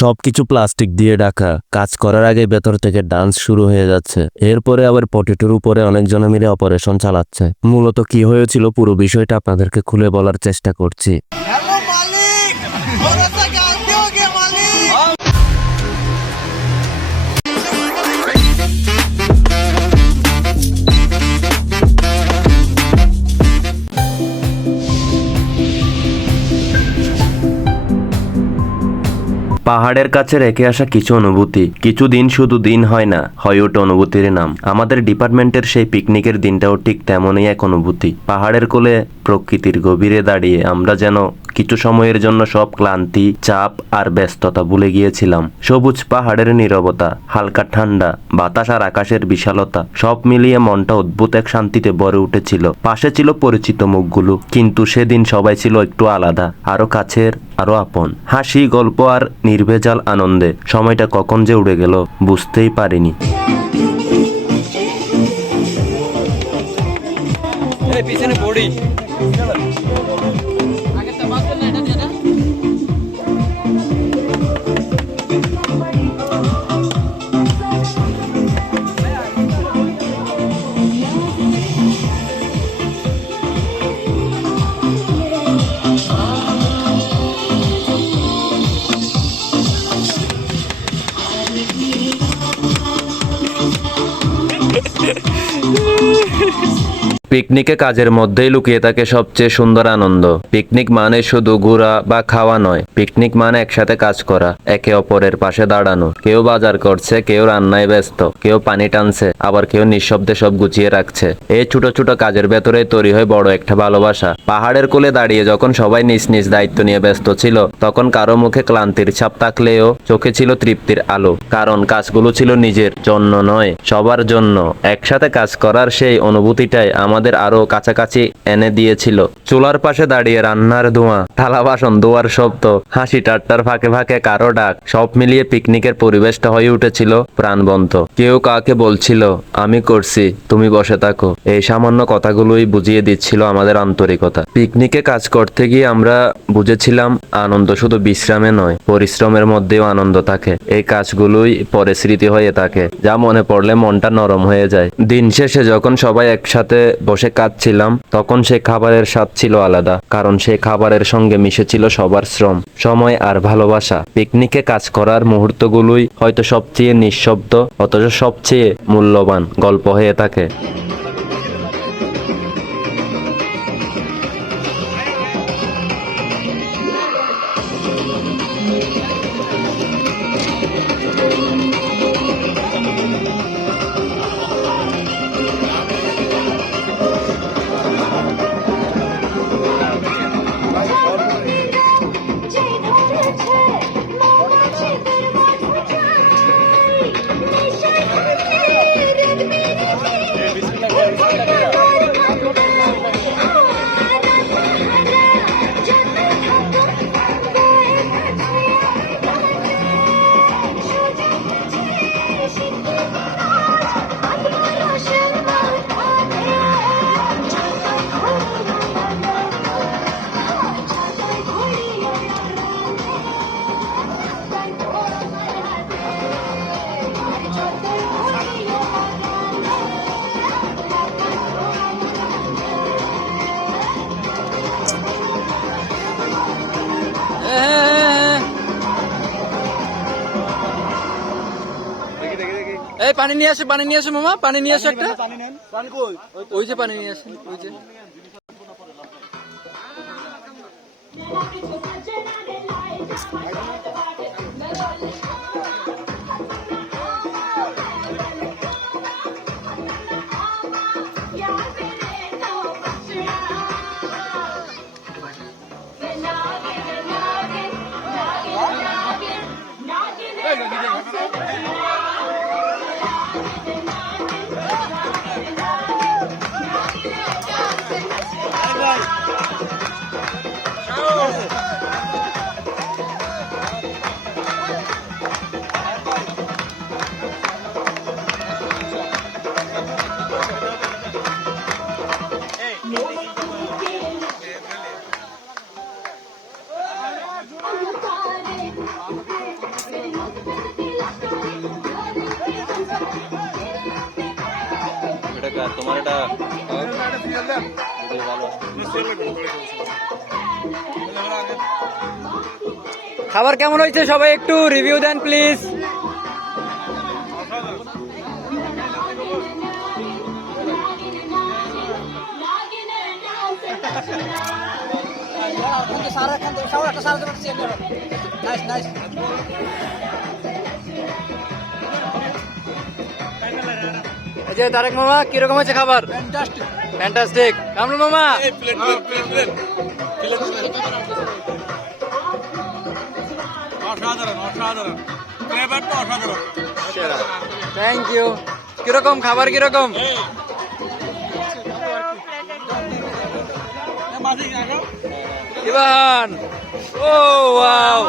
সবকিছু প্লাস্টিক দিয়ে ঢাকা। কাজ করার আগে ভেতর থেকে ডান্স শুরু হয়ে যাচ্ছে। এরপরে আবার পটেটোর উপরে অনেকজনে মিলে অপারেশন চালাচ্ছে। মূলত কি হয়েছিল পুরো বিষয়টা আপনাদেরকে খুলে বলার চেষ্টা করছি। हेलो मालिक थोड़ा सा गाते होगे मालिक। পাহাড়ের কাছে রেখে আসা কিছু অনুভূতি, কিছু দিন শুধু দিন হয় না, হয় ওঠে অনুভূতির নাম। আমাদের ডিপার্টমেন্টের সেই পিকনিকের দিনটাও ঠিক তেমনই এক অনুভূতি। পাহাড়ের কোলে প্রকৃতির গভীরে দাঁড়িয়ে আমরা যেন কিছু সময়ের জন্য সব ক্লান্তি, চাপ আর ব্যস্ততা ভুলে গিয়েছিলাম। সবুজ পাহাড়ের নীরবতা, হালকা ঠান্ডা বাতাস আর আকাশের বিশালতা, সব মিলিয়ে মনটা অদ্ভুত এক শান্তিতে ভরে উঠেছিল। পাশে ছিল পরিচিত মুখগুলো, কিন্তু সেদিন সবাই ছিল একটু আলাদা, আরো কাছের, আরো আপন। হাসি, গল্প আর নির্ভেজাল আনন্দে সময়টা কখন যে উড়ে গেল বুঝতেই পারিনি। পিছনে পড়ি পিকনিকে কাজের মধ্যেই লুকিয়ে থাকে সবচেয়ে সুন্দর আনন্দ। পিকনিক মানে শুধু ঘোরা বা খাওয়া নয়, পিকনিক মানে একসাথে কাজ করা, একে অপরের পাশে দাঁড়ানো। কেউ বাজার করছে, কেউ রান্নায় ব্যস্ত, কেউ পানি টানছে, আবার কেউ নিঃশব্দে সব গুছিয়ে রাখছে। এই ছোট ছোট কাজের ভেতরেই তৈরি হয় বড় একটা ভালোবাসা। পাহাড়ের কোলে দাঁড়িয়ে যখন সবাই নিজ নিজ দায়িত্ব নিয়ে ব্যস্ত ছিল, তখন কারো মুখে ক্লান্তির ছাপ থাকলেও চোখে ছিল তৃপ্তির আলো, কারণ কাজগুলো ছিল নিজের জন্য নয়, সবার জন্য। একসাথে কাজ করার সেই অনুভূতিটাই আমাদের আরো কাছাকাছি এনে দিয়েছিল। চুলার পাশে দাঁড়িয়ে রান্নার ধোঁয়া, থালা বাসন ধোয়ার শব্দ, হাসি ঠাট্টার ফাঁকে ফাঁকে কারো ডাক, সব মিলিয়ে পিকনিকের পরিবেশটা হয়ে উঠেছিল প্রাণবন্ত। কেউ কাউকে বলছিল আমি করছি, তুমি বসে থাকো। এই সামান্য কথাগুলোই বুঝিয়ে দিচ্ছিল আমাদের আন্তরিকতা। পিকনিকে কাজ করতে গিয়ে আমরা বুঝেছিলাম আনন্দ শুধু বিশ্রামে নয়, পরিশ্রমের মধ্যেও আনন্দ থাকে। এই কাজগুলোই পরে স্মৃতি হয়ে থাকে, যা মনে পড়লে মনটা নরম হয়ে যায়। দিন শেষে যখন সবাই একসাথে বসে কাঁদছিলাম, তখন সেই খাবারের স্বাদ ছিল আলাদা, কারণ সেই খাবারের সঙ্গে মিশেছিল সবার শ্রম, সময় আর ভালোবাসা। পিকনিকে কাজ করার মুহূর্তগুলোই হয়তো সবচেয়ে নিঃশব্দ, অথচ সবচেয়ে মূল্যবান গল্প হয়ে থাকে। এই পানি নিয়ে আসে, পানি নিয়ে আসে মামা, পানি নিয়ে আসে একটা। ওই যে পানি নিয়ে আসে, ওই যে। খাবার কেমন হয়েছে সবাই একটু রিভিউ দেন প্লিজ। এই যে তারেক মামা কিরকম হয়েছে খাবার? ফ্যান্টাস্টিক। কামরুল মামা থ্যাংক ইউ। কিরকম খাবার কিরকম? ইভান ও ওয়াও।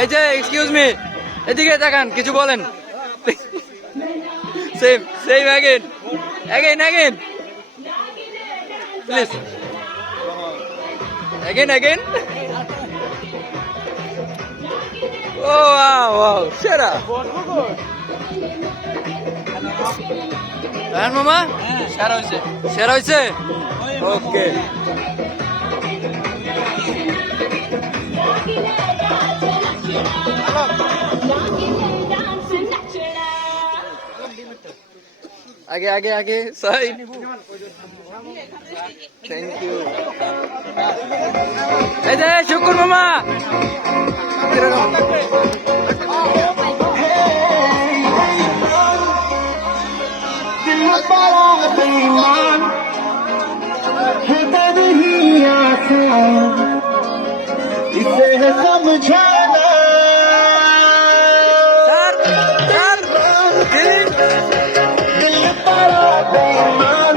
এই যে এক্সকিউজ মি, এদিকে তাকান, কিছু বলেন। Same same again again again please again again. ও ওয়াও ওয়াও সেরা। হ্যাঁ মামা সেরা হয়েছে, সেরা হয়েছে। ওকে आगे आगे आगे साइड। Thank you. शुक्र मामा इसे है समझाना सर सर दिल बड़ा बेईमान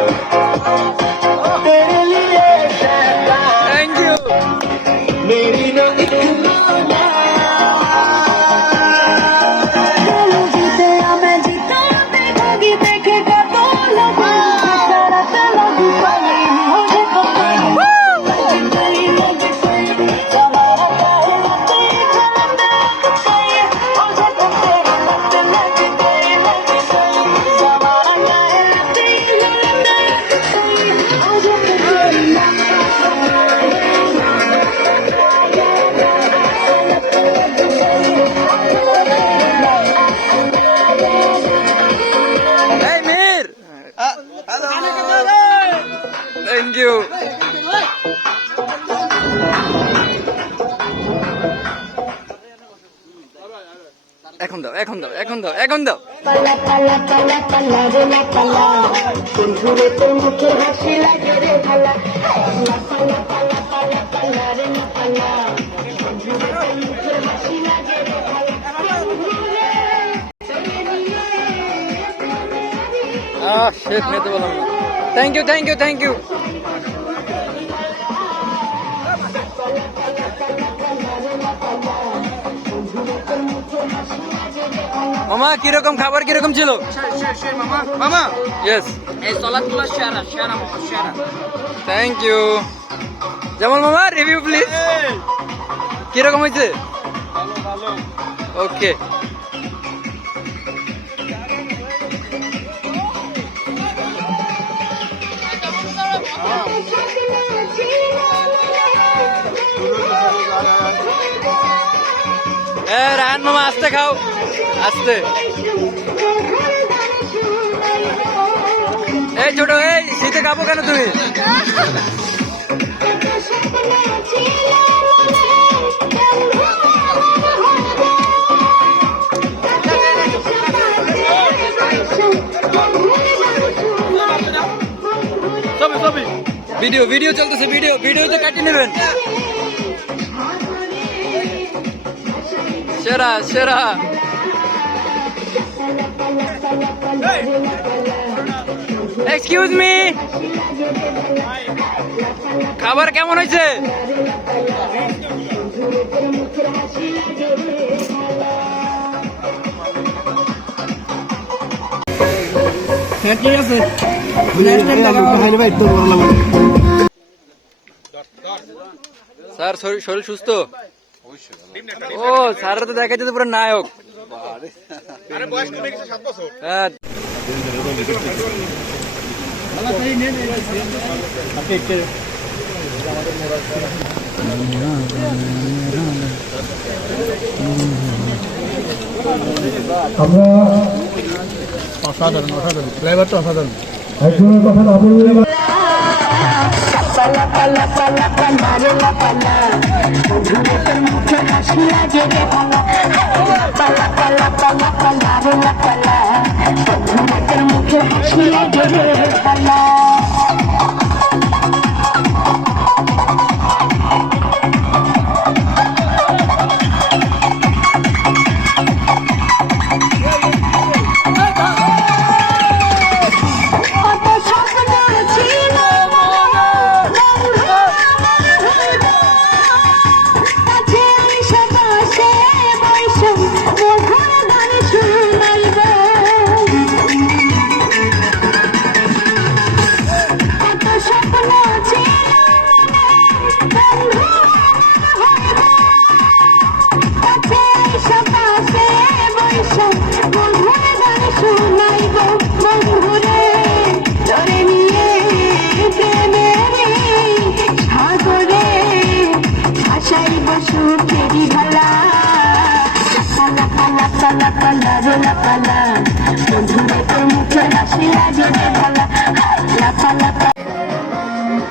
तेरे लिए शैतान थैंक यू। मेरी ना इतना जीते या मैं जीता देखोगी देखेगा तो लगा शरत लगी पड़ी मुझे तो लगी पड़ी लगी सही जमाना काहे लगती खलते सही मुझे तो तेरी लत लगी पड़ी लगी सही जमाना काहे लगती खलते सही मुझे तो तेरी लत Hey Mir, thank you। এখন দাও এখন দাও এখন দাও এখন দাও। পালা পালা পালা পালা রে লা পালা বন্ধুরে তোর মুখে হাসি লাগে রে ভালা পালা পালা পালা পালা পালা রে লা পালা বন্ধুরে তোর মুখে হাসি লাগে রে ভালা শেখ মেয়ে তো বললাম না। Thank you thank you thank you. মামা কিরকম খাবার কিরকম ছিল? মামা ইয়েস এই সালাদগুলো সেরা সেরা মামা সেরা। Thank you. যেমন মামা রিভিউ প্লিজ, কিরকম হয়েছে? ওকে রায়হান মামা আস্তে খাও আস্তে। এই ছোট এই শীতে খাবো কেন তুমি? ভিডিও ভিডিও চলতেছে, ভিডিও ভিডিও তো কাটিয়ে নেবেন। সেরা সেরা। এক্সকিউজ মি, খাবার কেমন হয়েছে? স্যার শরীর সুস্থ? ও স্যার তো দেখা যেত পুরো নায়ক। হ্যাঁ পালা পালা পালা পালা রে পালা বন্ধুরে তোর মুখে হাসি লাগে রে পালা পালা পালা পালা পালা রে পালা বন্ধুরে তোর মুখে হাসি লাগে রে পালা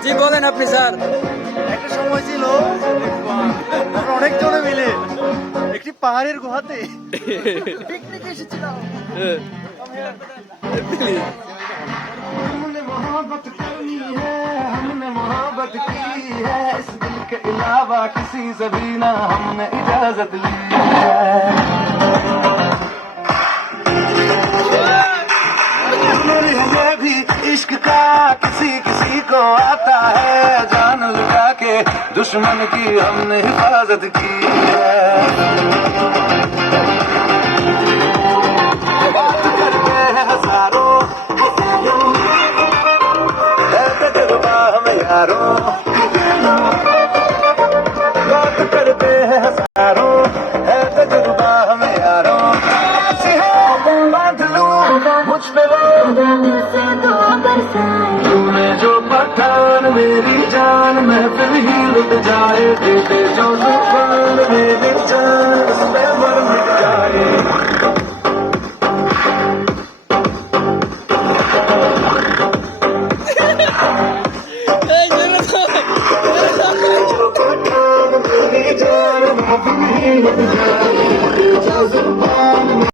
জি বলেন আপনি স্যার। একটা সময় ছিল আমরা অনেক জনে মিলে একটি পাহাড়ের গুহাতে পিকনিক এসেছিলাম। हमने मोहब्बत करनी है, हमने मोहब्बत की है, इस दिल के अलावा किसी से भी ना हमने इजाजत ली है। ये भी इश्क का किसी किसी को आता है, जान लगा के दुश्मन की हमने हिफाजत की है। हजारों तजुर्बा हमें यारों बात करते हैं हजारों है तजुर्बा हमें यारों बांध लूं मुझ पे तूने जो पठान मेरी जान महफिल ही लुट जाए, देते जो तूफान मेरी जान उसमें मर मिट जाए। जो पठान मेरी जान महफिल ही लुट जाए।